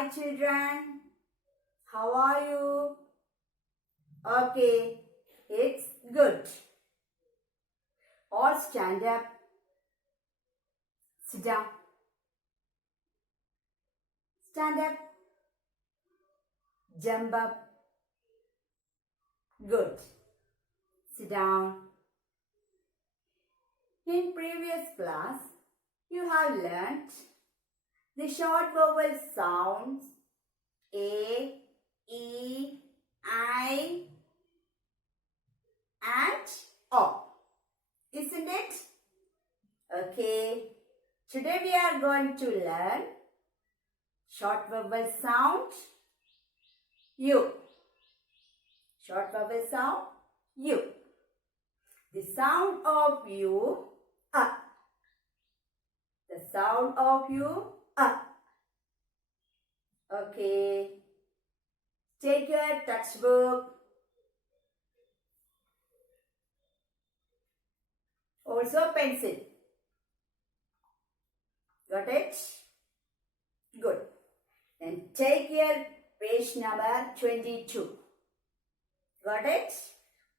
Hi children, how are you? Okay, it's good. All stand up, sit down, stand up, jump up. Good. Sit down. In previous class, you have learnt the short vowel sounds A, E, I and O. Isn't it? Okay. Today we are going to learn short vowel sound U. Short vowel sound U. The sound of U, The sound of U, Okay. Take your textbook. Also pencil. Got it? Good. Then take your page number 22. Got it?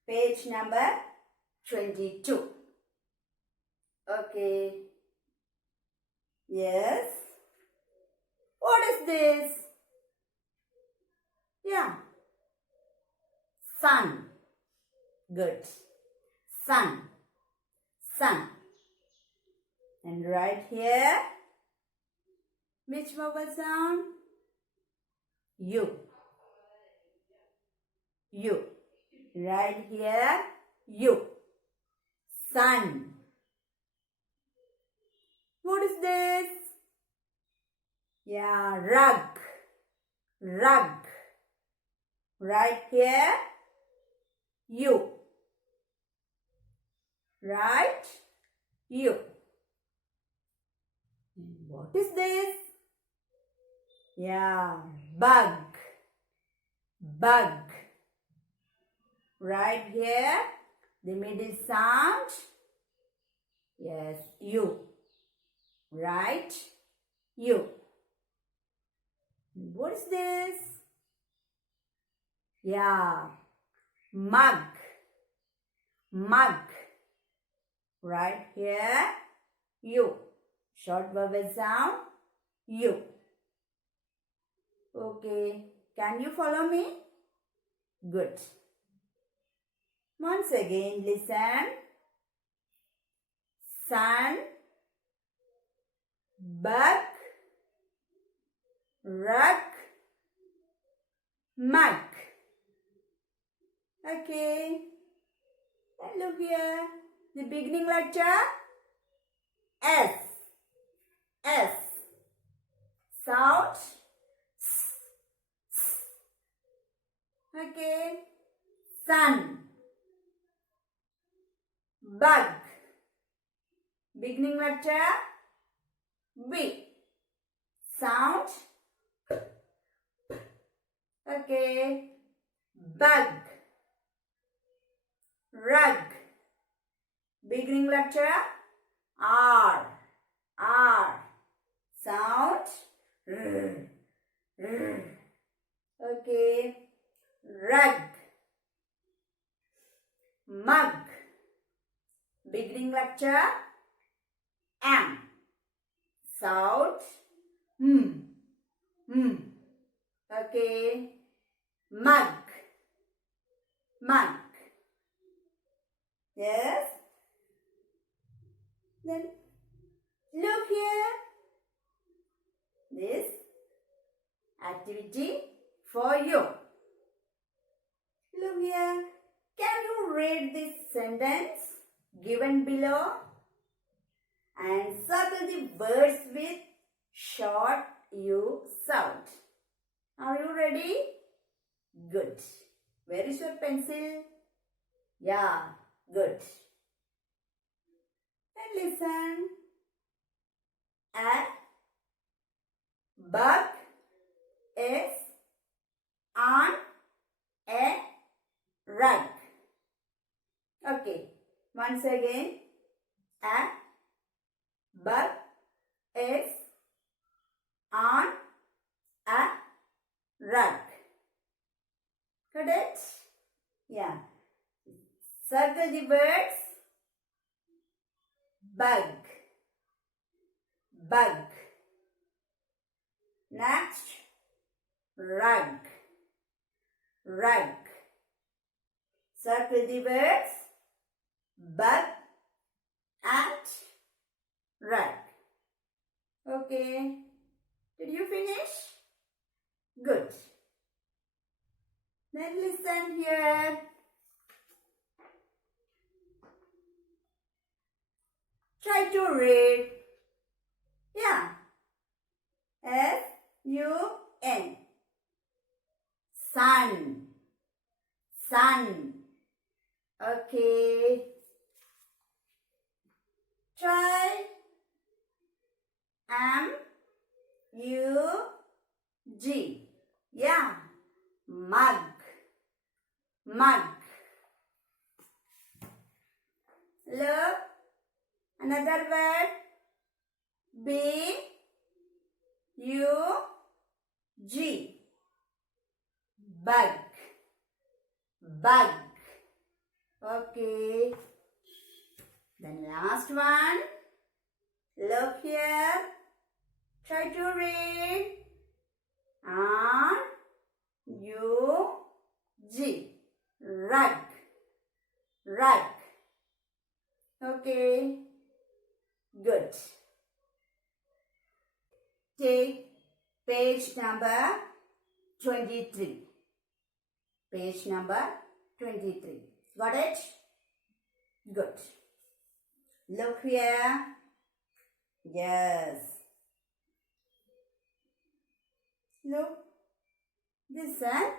Page number 22. Okay. Yes. What is this? Yeah. Sun. Good. Sun. Sun. And right here, which vowel sound? U. U. Right here, U. Sun. What is this? Yeah, rug. Rug. Right here, U. Right, U. What is this? Yeah, bug. Bug. Right here, the middle sound. Yes, U. Right, U. What is this? Yeah, mug. Mug. Right here, U. Short vowel sound, U. Okay, can you follow me? Good. Once again, listen. Sun, bug, rug, mug. Okay. And look here. The beginning letter S. S. Sound. Okay. Sun. Bug. Beginning letter B. Sound. Okay. Bug. Rug. Beginning letter R. R. Sound. Okay. Rug. Mug. Beginning letter M. Sound. Okay. Mug. Mug. Yes. Then look here. This activity for you. Look here. Can you read this sentence given below and circle the words with short U sound? Are you ready? Good. Where is your pencil? Yeah, good. And listen. A bug is on a rug. Okay. Once again. A bug is on a rug. Got it? Yeah. Circle the words. Bug. Bug. Next, rug. Rug. Circle the words. Bug and rug. Okay. Did you finish? Good. Then listen here. Try to read. Yeah. S-U-N. Sun. Sun. Okay. Try M-U-G. Yeah. Mug. Mug. Look. Another word. B-U-G. Bug. Bug. Okay. Then last one. Look here. Try to read. R-U-G. Rug. Rug. Okay. Good. Take page number 23. Page number 23. Got it? Good. Look here. Yes. Look. This is an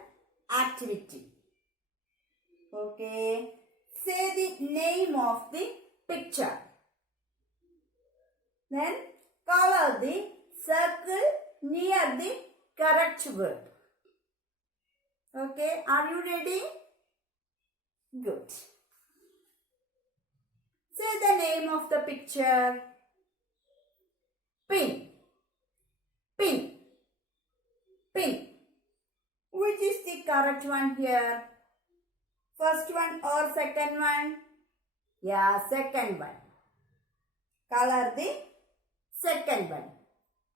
activity. Okay. Say the name of the picture. Then color the circle near the correct word. Okay, are you ready? Good. Say the name of the picture. Pin. Pin. Pin. Which is the correct one here? First one or second one? Yeah, second one. Color the second one.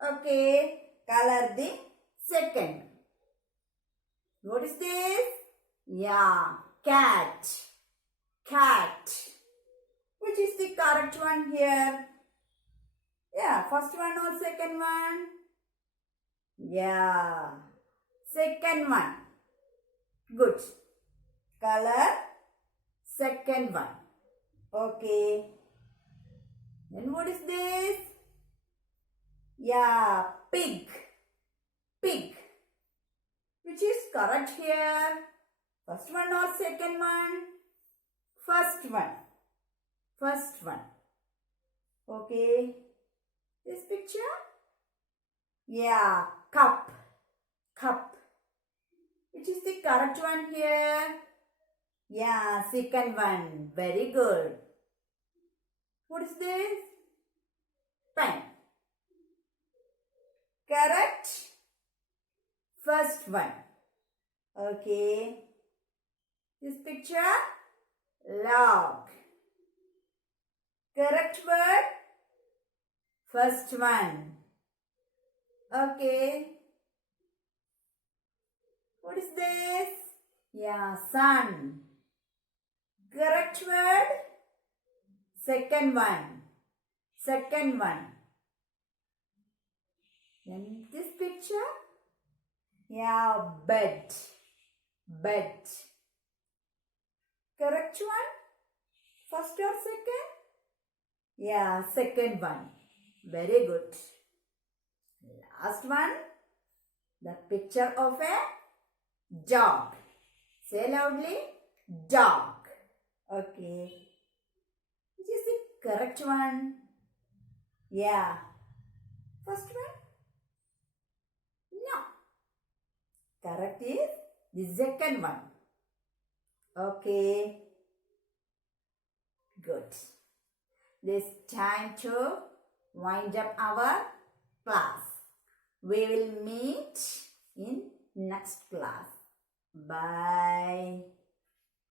Okay, color the second one. What is this? Yeah, cat. Cat. Which is the correct one here? Yeah, first one or second one? Yeah, second one. Good. Color second one. Okay. Then what is this? Yeah, pig. Pig. Which is correct here? First one or second one? First one. First one. Okay. This picture? Yeah, cup. Cup. Which is the correct one here? Yeah, second one. Very good. What is this? Pen. Correct? First one. Okay. This picture? Log. Correct word? First one. Okay. What is this? Yeah, sun. Correct word? Second one. Second one. Then this picture? Yeah, bed. Bed. Correct one? First or second? Yeah, second one. Very good. Last one. The picture of a dog. Say loudly. Dog. Okay. Which is the correct one? Yeah. First one? No. Correct is the second one. Okay. Good. This time to wind up our class. We will meet in next class. Bye.